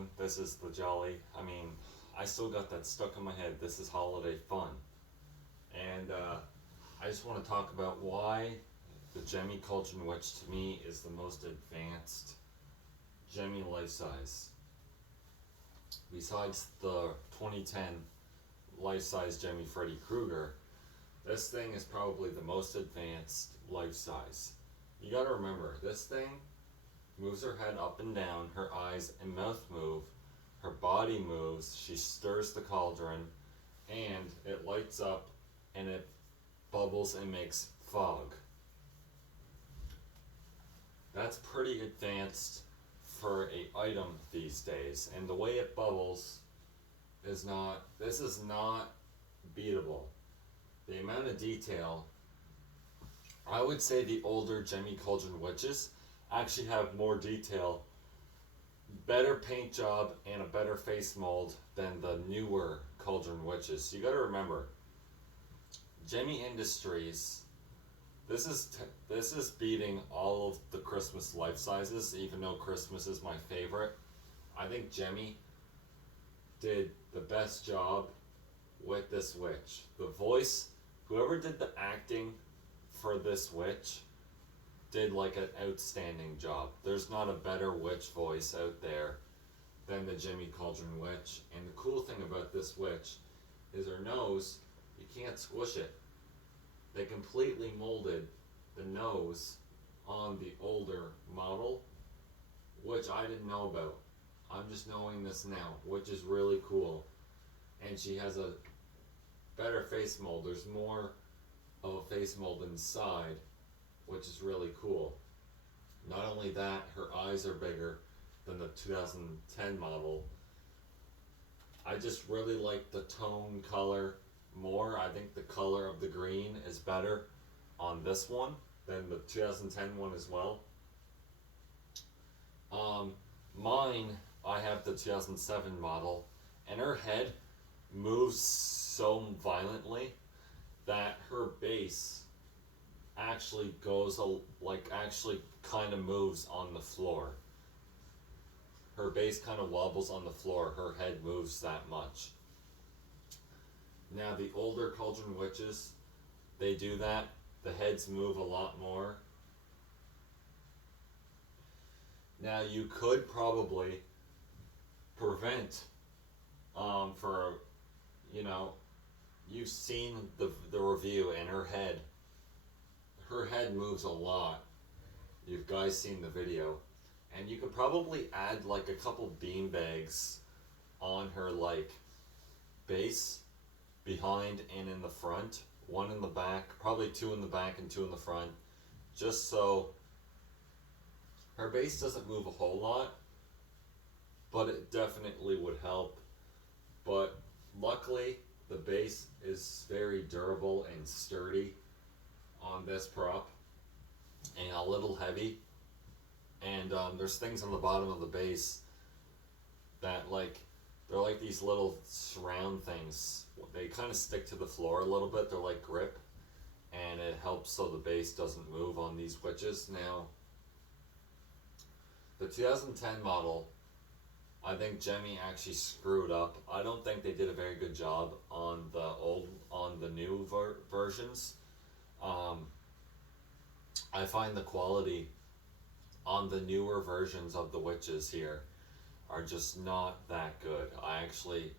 everyone. This is the Jolly. I still got that stuck in my head. This is holiday fun. And I just want to talk about why the Gemmy Cauldron Witch to me is the most advanced Gemmy life size. Besides the 2010 life size Gemmy Freddy Krueger, this thing is probably the most advanced life size. You gotta remember, this thing moves her head up and down, her eyes and mouth move, her body moves, she stirs the cauldron, and it lights up and it bubbles and makes fog. That's pretty advanced for a item these days, and the way it bubbles is not, this is not beatable. The amount of detail, I would say the older Gemmy Cauldron Witches actually have more detail, better paint job, and a better face mold than the newer Cauldron Witches. You gotta remember, Gemmy Industries, this is beating all of the Christmas life sizes, even though Christmas is my favorite. I think Gemmy did the best job with this witch. The voice, whoever did the acting for this witch did like an outstanding job. There's not a better witch voice out there than the Gemmy Cauldron Witch. And the cool thing about this witch is her nose, you can't squish it. They completely molded the nose on the older model, which I didn't know about. I'm just knowing this now, which is really cool. And she has a better face mold. There's more of a face mold inside, which is really cool. Not only that, her eyes are bigger than the 2010 model. I just really like the tone color more. I think the color of the green is better on this one than the 2010 one as well. Mine, I have the 2007 model, and her head moves so violently that her base actually actually kind of moves on the floor. Her base kind of wobbles on the floor. Her head moves that much. Now the older Cauldron Witches, they do that. The heads move a lot more. Now you could probably prevent, for, you've seen the review, and her head moves a lot. You guys seen the video. And you could probably add like a couple bean bags on her base, behind and in the front. One in the back, probably two in the back and two in the front. Just so her base doesn't move a whole lot, but it definitely would help. But luckily, the base is very durable and sturdy on this prop, and a little heavy. And there's things on the bottom of the base that they're like these little surround things. They kind of stick to the floor a little bit. They're like grip, and it helps so the base doesn't move on these witches. Now, the 2010 model, I think Gemmy actually screwed up. I don't think they did a very good job on the new versions. I find the quality on the newer versions of the witches here are just not that good. I actually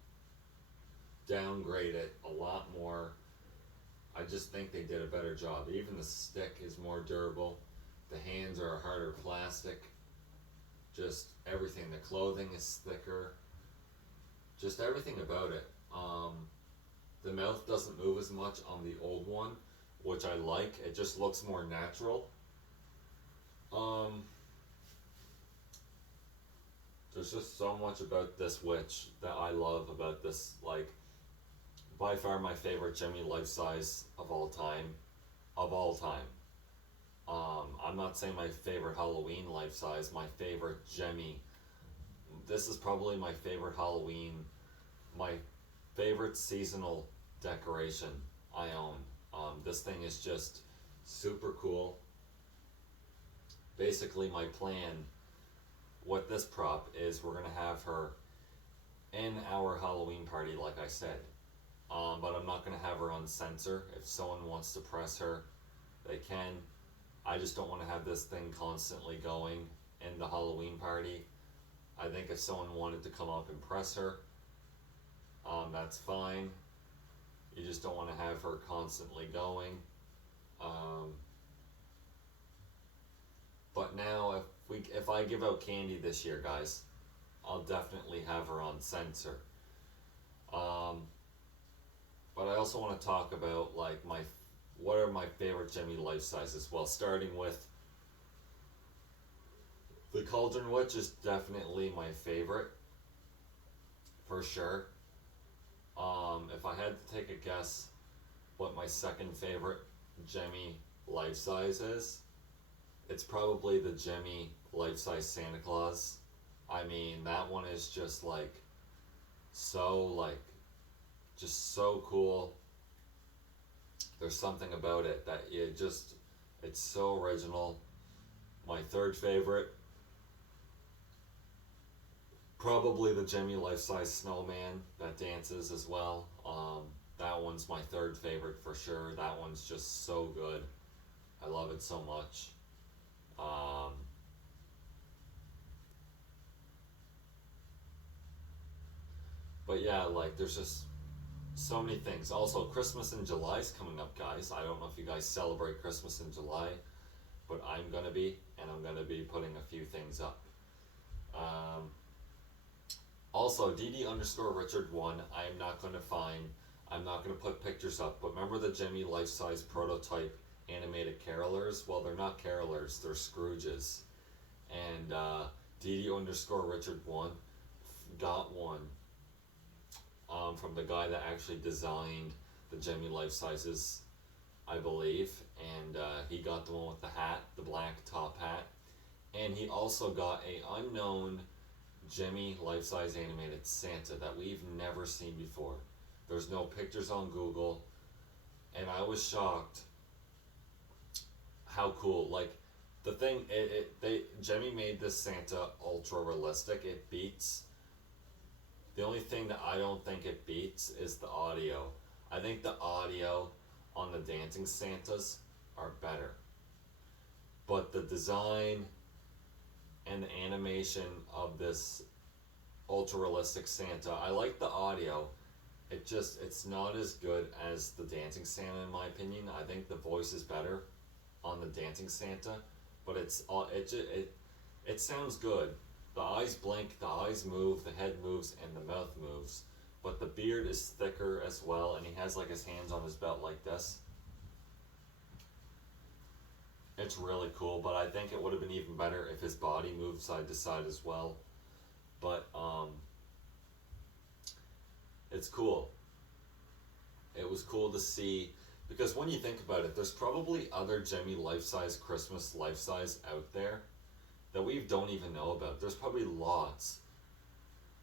downgrade it a lot more. I just think they did a better job. Even the stick is more durable. The hands are a harder plastic. Just everything. The clothing is thicker. Just everything about it. The mouth doesn't move as much on the old one, which I like. It just looks more natural. There's just so much about this witch that I love about this, by far my favorite Gemmy life size of all time. I'm not saying my favorite Halloween life size, my favorite Gemmy. This is probably my favorite Halloween, my favorite seasonal decoration I own. This thing is just super cool. Basically, my plan with this prop is we're gonna have her in our Halloween party, like I said. But I'm not gonna have her on sensor. If someone wants to press her, they can. I just don't want to have this thing constantly going in the Halloween party. I think if someone wanted to come up and press her, that's fine. You just don't want to have her constantly going. But now, if I give out candy this year, guys, I'll definitely have her on sensor. But I also want to talk about like what are my favorite Gemmy life sizes. Well, starting with the Cauldron Witch is definitely my favorite, for sure. If I had to take a guess, what my second favorite Gemmy life size is, it's probably the Gemmy life size Santa Claus. I mean, that one is just like just so cool. There's something about it that it's so original. My third favorite, probably the Gemmy life size snowman that dances as well. That one's my third favorite for sure. That one's just so good. I love it so much. But yeah, like there's just so many things. Also, Christmas in July is coming up, guys. I don't know if you guys celebrate Christmas in July, but I'm gonna be, and I'm gonna be putting a few things up. Also, DD underscore Richard 1, I'm not gonna put pictures up, but remember the Gemmy life size prototype animated carolers? Well, they're not carolers, they're Scrooges. And DD underscore Richard 1 got one from the guy that actually designed the Gemmy life sizes, I believe. And he got the one with the hat, the black top hat. And he also got a unknown Gemmy life size animated Santa that we've never seen before. There's no pictures on Google, and I was shocked how cool. Like the thing, Gemmy made this Santa ultra realistic. It beats. The only thing that I don't think it beats is the audio. I think the audio on the dancing Santas are better, but the design and the animation of this ultra realistic Santa, I like the audio. It's not as good as the dancing Santa in my opinion. I think the voice is better on the dancing Santa, but it sounds good. The eyes blink, the eyes move, the head moves, and the mouth moves. But the beard is thicker as well, and he has like his hands on his belt like this. It's really cool, but I think it would have been even better if his body moved side to side as well. But it's cool. It was cool to see, because when you think about it, there's probably other Gemmy life-size Christmas life-size out there that we don't even know about. There's probably lots,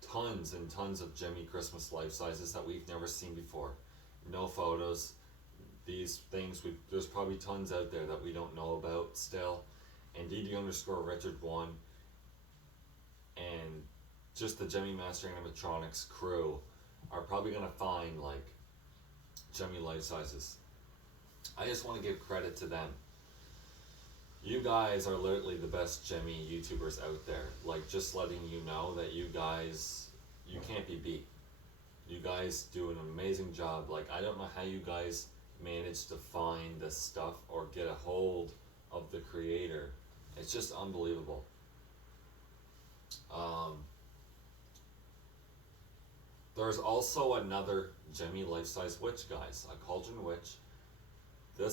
tons and tons of Gemmy Christmas life-sizes that we've never seen before. No photos. These things, there's probably tons out there that we don't know about still. And DD underscore Richard 1 and just the Gemmy Master Animatronics crew are probably going to find like Gemmy life sizes. I just want to give credit to them. You guys are literally the best Gemmy YouTubers out there. Like, just letting you know that you can't be beat. You guys do an amazing job. Like, I don't know how you guys manage to find this stuff or get a hold of the creator. It's just unbelievable. There's also another Gemmy life-size witch, guys, a Cauldron Witch. The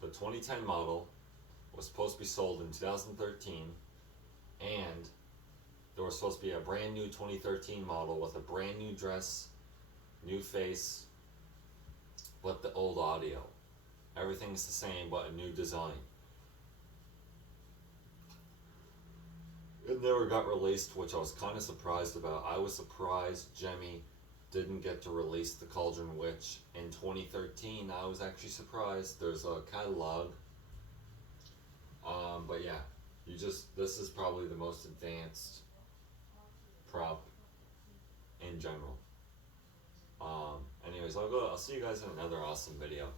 2010 model was supposed to be sold in 2013, and there was supposed to be a brand new 2013 model with a brand new dress, new face, but the old audio. Everything's the same, but a new design. It never got released, which I was kind of surprised about. I was surprised Gemmy didn't get to release the Cauldron Witch in 2013. I was actually surprised. There's a catalog. But yeah, this is probably the most advanced prep in general. Anyways, I'll see you guys in another awesome video.